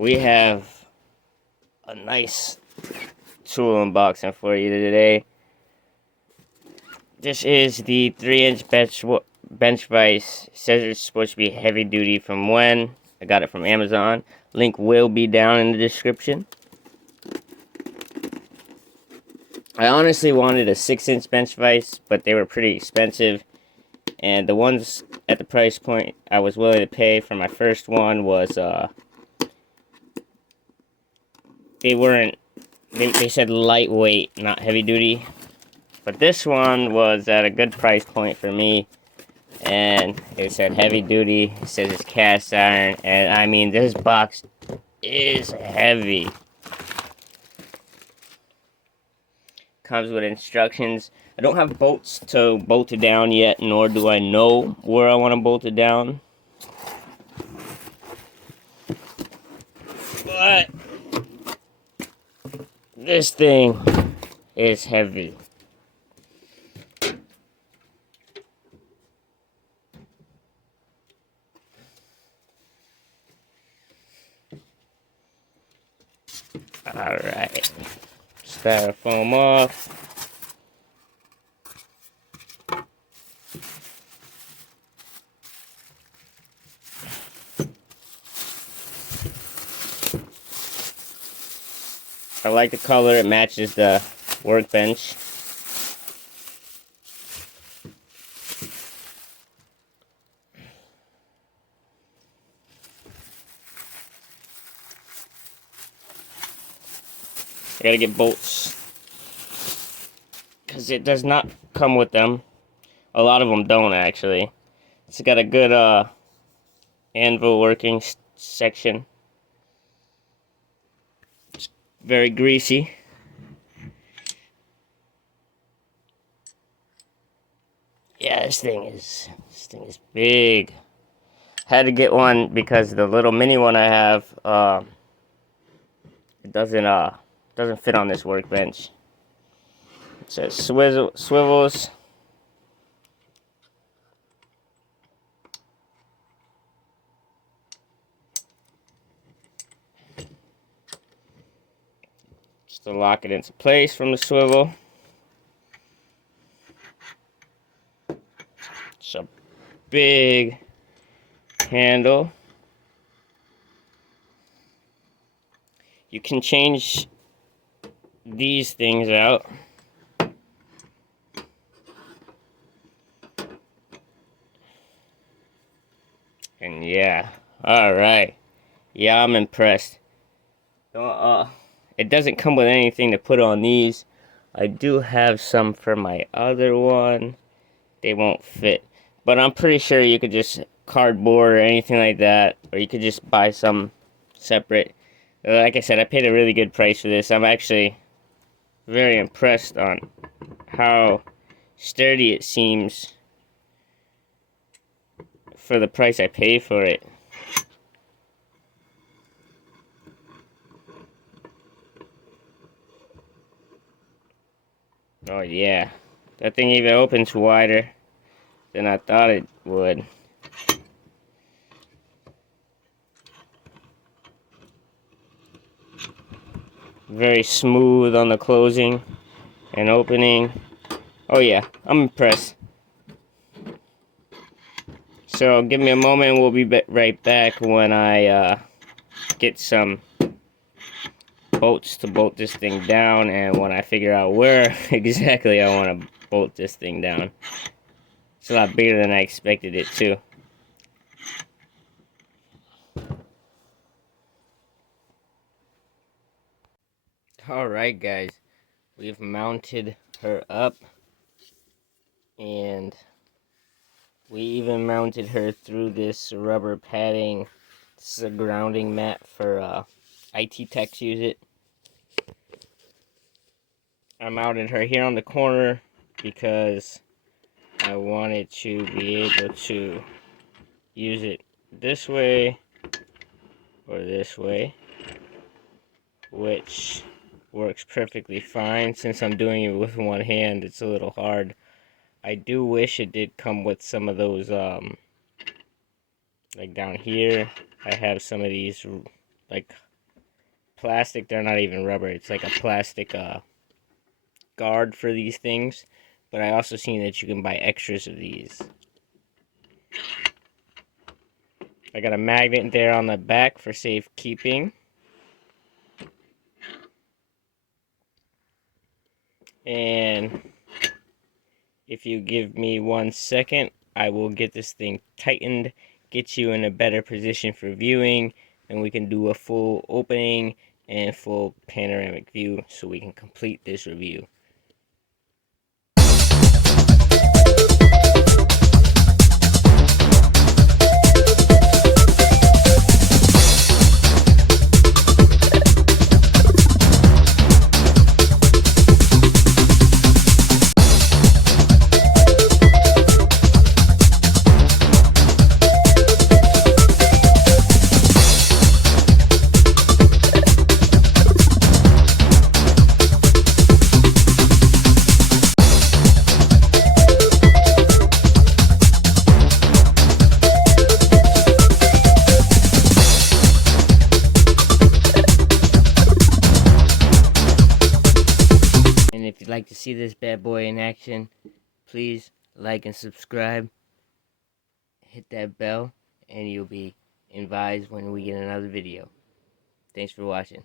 we have a nice tool unboxing for you today. This is the 3-inch bench vise. It says it's supposed to be heavy duty from WEN. I got it from Amazon. Link will be down in the description. I honestly wanted a 6-inch bench vise, but they were pretty expensive. And the ones at the price point I was willing to pay for my first one was, they said lightweight, not heavy duty. But this one was at a good price point for me. And it said heavy duty, it says it's cast iron. And I mean, this box is heavy. Comes with instructions. I don't have bolts to bolt it down yet, nor do I know where I want to bolt it down. But this thing is heavy. Alright. Styrofoam off. I like the color, it matches the workbench. I gotta get bolts, because it does not come with them. A lot of them don't, actually. It's got a good anvil working section. It's very greasy. Yeah, this thing is big. Had to get one because the little mini one I have, it doesn't fit on this workbench. It says swivels. Just to lock it into place from the swivel. It's a big handle. You can change these things out. And yeah, alright. Yeah, I'm impressed. It doesn't come with anything to put on these. I do have some for my other one. They won't fit. But I'm pretty sure you could just cardboard or anything like that. Or you could just buy some separate. Like I said, I paid a really good price for this. I'm actually very impressed on how sturdy it seems for the price I paid for it. Oh yeah, that thing even opens wider than I thought it would. Very smooth on the closing and opening. Oh yeah, I'm impressed. So give me a moment, we'll be right back when I get some bolts to bolt this thing down, and when I figure out where exactly I want to bolt this thing down. It's a lot bigger than I expected it to. Alright guys, we've mounted her up, and we even mounted her through this rubber padding. This is a grounding mat for IT techs use it. I mounted her here on the corner because I wanted to be able to use it this way or this way, which works perfectly fine. Since I'm doing it with one hand, it's a little hard. I do wish it did come with some of those, like down here, I have some of these, like, plastic. They're not even rubber. It's like a plastic guard for these things. But I also seen that you can buy extras of these. I got a magnet there on the back for safekeeping. And if you give me 1 second, I will get this thing tightened, get you in a better position for viewing, and we can do a full opening and full panoramic view so we can complete this review. And if you'd like to see this bad boy in action, please like and subscribe. Hit that bell, and you'll be advised when we get another video. Thanks for watching.